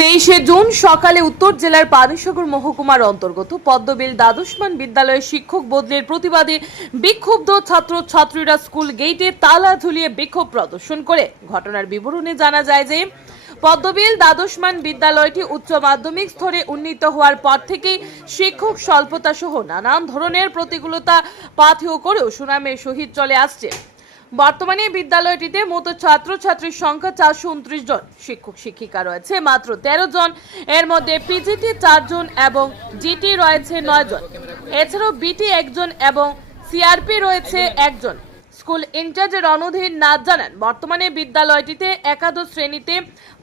তেইশে জুন সকালে উত্তর জেলার পানিসাগর মহকুমার অন্তর্গত পদ্মবিল দ্বাদশমান বিদ্যালয়ের শিক্ষক বদলের প্রতিবাদে বিক্ষুব্ধ ছাত্র ছাত্রীরা স্কুল গেটে তালা ঝুলিয়ে বিক্ষোভ প্রদর্শন করে। ঘটনার বিবরণে জানা যায় যে, পদ্মবিল দ্বাদশমান বিদ্যালয়টি উচ্চ মাধ্যমিক স্তরে উন্নীত হওয়ার পর থেকেই শিক্ষক স্বল্পতা সহ নানান ধরনের প্রতিকূলতা পাথেয় করেও সুনামের সহিত চলে আসছে। বর্তমানে বিদ্যালয়টিতে মোট ছাত্রছাত্রীর সংখ্যা চারশো উনত্রিশ জন। শিক্ষক, শিক্ষিকা রয়েছে মাত্র তেরো জন। এর মধ্যে পিজিটি চারজন এবং জিটি রয়েছে নয় জন এছাড়াও বিটি একজন এবং সিআরপি রয়েছে একজন। স্কুল ইনচার্জের রণধীর নাথ জানান, বর্তমানে বিদ্যালয়টিতে একাদশ শ্রেণীতে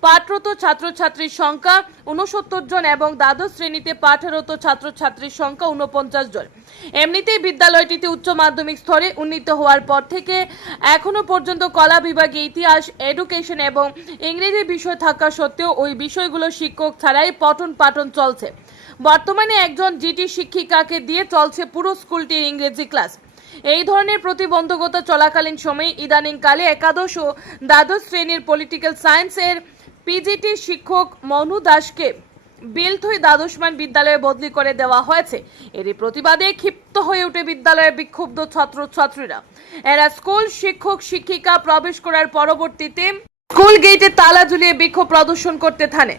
পাঠরত ছাত্রছাত্রীর সংখ্যা উনসত্তর জন এবং দ্বাদশ শ্রেণীতে পাঠরত ছাত্রছাত্রীর সংখ্যা উনপঞ্চাশ জন। এমনিতেই বিদ্যালয়টিতে উচ্চ মাধ্যমিক স্তরে উন্নীত হওয়ার পর থেকে এখনও পর্যন্ত কলা বিভাগে ইতিহাস, এডুকেশন এবং ইংরেজি বিষয় থাকা সত্ত্বেও ওই বিষয়গুলো শিক্ষক ছাড়াই পঠন পাঠন চলছে। বর্তমানে একজন জিটি শিক্ষিকাকে দিয়ে চলছে পুরো স্কুলটির ইংরেজি ক্লাস। এই ধরনের প্রতিবন্ধকতা চলাকালীন সময়ে ইদানিংকালে একাদশ ও দ্বাদশ শ্রেণির পলিটিক্যাল সায়েন্সের পিজিটি শিক্ষক মনু দাসকে বেলথই দ্বাদশমান বিদ্যালয়ে বদলি করে দেওয়া হয়েছে। এরই প্রতিবাদে ক্ষিপ্ত হয়ে উঠে বিদ্যালয়ের বিক্ষুব্ধ ছাত্রছাত্রীরা। এরা স্কুল শিক্ষক শিক্ষিকা প্রবেশ করার পরবর্তীতে স্কুল গেটে তালা ঝুলিয়ে বিক্ষোভ প্রদর্শন করতে থানে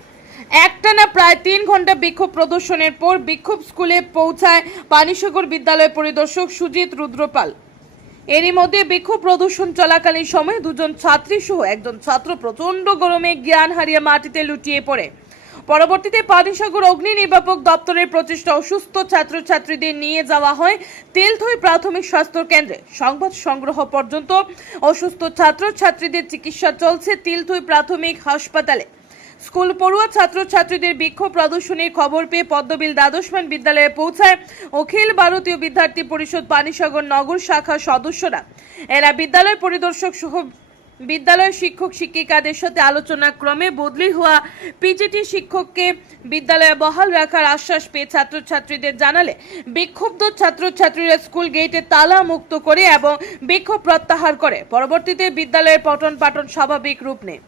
একটানা প্রায় তিন ঘণ্টা বিক্ষোভ প্রদর্শনের পর বিক্ষোভ স্কুলে পৌঁছায় পানিসাগর বিদ্যালয় পরিদর্শক সুজিত রুদ্রপাল। এরই মধ্যে বিক্ষোভ প্রদর্শন চলাকালীন সময় দুজন ছাত্রী সহ একজন ছাত্র প্রচণ্ড গরমে জ্ঞান হারিয়ে মাটিতে লুটিয়ে পড়ে। পরবর্তীতে পানিসাগর অগ্নি নির্বাপক দপ্তরের প্রচেষ্টা অসুস্থ ছাত্রছাত্রীদের নিয়ে যাওয়া হয় তেলথই প্রাথমিক স্বাস্থ্য কেন্দ্রে। সংবাদ সংগ্রহ পর্যন্ত অসুস্থ ছাত্রছাত্রীদের চিকিৎসা চলছে তিলথই প্রাথমিক হাসপাতালে। স্কুল পড়ুয়া ছাত্রছাত্রীদের বিক্ষোভ প্রদর্শনীর খবর পেয়ে পদ্মবিল দ্বাদশমান বিদ্যালয়ে পৌঁছায় অখিল ভারতীয় বিদ্যার্থী পরিষদ পানিসাগর নগর শাখার সদস্যরা। এরা বিদ্যালয় পরিদর্শক সহ বিদ্যালয় শিক্ষক শিক্ষিকাদের সাথে আলোচনা ক্রমে বদলি হওয়া পিজিটি শিক্ষককে বিদ্যালয়ে বহাল রাখার আশ্বাস পেয়ে ছাত্রছাত্রীদের জানালে, বিক্ষুব্ধ ছাত্রছাত্রীরা স্কুল গেটে তালা মুক্ত করে এবং বিক্ষোভ প্রত্যাহার করে। পরবর্তীতে বিদ্যালয়ের পঠন পাঠন স্বাভাবিক রূপ নেয়।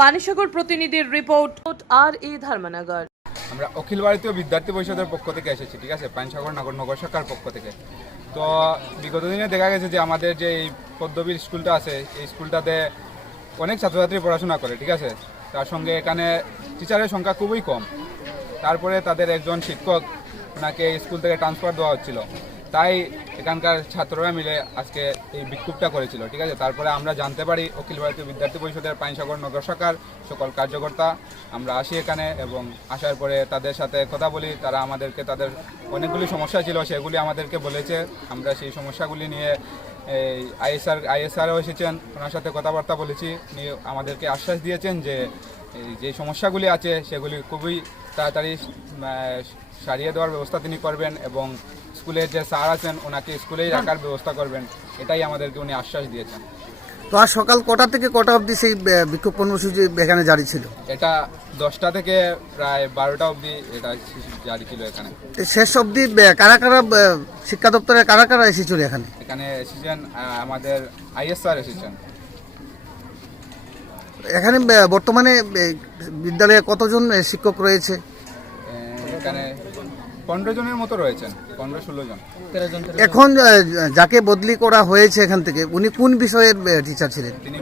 পানিসাগর প্রতিনিধির রিপোর্ট আর এ ধর্মনগর। আমরা অখিল ভারতীয় বিদ্যার্থী পরিষদের পক্ষ থেকে এসেছি, ঠিক আছে? পানিসাগর নগর নগর শাখার পক্ষ থেকে। তো বিগত দিনে দেখা গেছে যে আমাদের যে এই পদ্মবীর স্কুলটা আছে, এই স্কুলটাতে অনেক ছাত্রছাত্রী পড়াশোনা করে, ঠিক আছে? তার সঙ্গে এখানে টিচারের সংখ্যা খুবই কম। তারপরে তাদের একজন শিক্ষক ওনাকে স্কুল থেকে ট্রান্সফার দেওয়া হচ্ছিল। তাই এখানকার ছাত্ররা মিলে আজকে এই বিক্ষোভটা করেছিল, ঠিক আছে? তারপরে আমরা জানতে পারি অখিল ভারতীয় বিদ্যার্থী পরিষদের পাইনসাগর নগর শাখার সকল কার্যকর্তা। আমরা আসি এখানে এবং আসার পরে তাদের সাথে কথা বলি, তারা আমাদেরকে তাদের অনেকগুলি সমস্যা ছিল, সেগুলি আমাদেরকে বলেছে। আমরা সেই সমস্যাগুলি নিয়ে এই আইএসআর, আইএসআরও এসেছেন, ওনার সাথে কথাবার্তা বলেছি। উনি আমাদেরকে আশ্বাস দিয়েছেন যে যে সমস্যাগুলি আছে, সেগুলি খুবই তাড়াতাড়ি সারিয়ে দেওয়ার ব্যবস্থা তিনি করবেন এবং স্কুলের যে স্যার আছেন ওনাকে স্কুলেই রাখার ব্যবস্থা করবেন এটাই আমাদেরকে উনি আশ্বাস দিয়েছেন। তো আর সকাল কটা থেকে কটা অবধি সেই বিক্ষোভ কর্মসূচি এখানে জারি ছিল? এটা দশটা থেকে প্রায় বারোটা অবধি এটা জারি ছিল এখানে। শেষ অবধি কারা কারা শিক্ষা দপ্তরে কারা কারা এসেছিল এখানে? এখানে এসেছেন আমাদের আইএসআর এসেছেন। এখানে বর্তমানে বিদ্যালয়ে কতজন শিক্ষক রয়েছে? পনেরো জনের মতো রয়েছেন পনেরো ষোলো জন। এখন যাকে বদলি করা হয়েছে এখান থেকে উনি কোন বিষয়ের টিচার ছিলেন? তিনি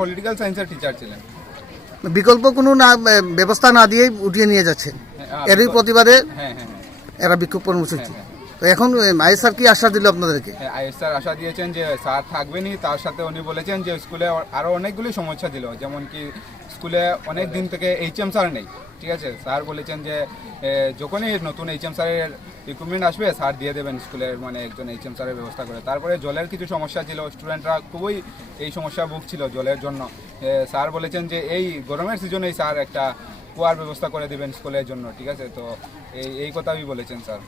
পলিটিক্যাল সায়েন্সের টিচার ছিলেন। বিকল্প কোনো না ব্যবস্থা না দিয়েই উঠিয়ে নিয়ে যাচ্ছেন হ্যাঁ, এরই প্রতিবাদে হ্যাঁ হ্যাঁ হ্যাঁ। এরা বিক্ষোভ কর্মসূচি। তো এখন আইএসআর কি আশ্বাস দিল আপনাদেরকে? আইএসআর আশা দিয়েছেন যে, স্যার থাকবেনই, তার সাথে উনি বলেছেন যে, স্কুলে আরও অনেকগুলি সমস্যা ছিল যেমন কি স্কুলে অনেক দিন থেকে এইচএম স্যার নেই, ঠিক আছে? স্যার বলেছেন যে যখনই নতুন এইচএম স্যারের রিক্রুটমেন্ট আসবে, স্যার দিয়ে দেবেন স্কুলের মানে একজন এইচএম স্যারের ব্যবস্থা করে। তারপরে জলের কিছু সমস্যা ছিল, স্টুডেন্টরা খুবই এই সমস্যা ভুগছিল জলের জন্য। স্যার বলেছেন যে, এই গরমের সিজনেই স্যার একটা কুয়ার ব্যবস্থা করে দেবেন স্কুলের জন্য, ঠিক আছে? তো এই এই কথাই বলেছেন স্যার।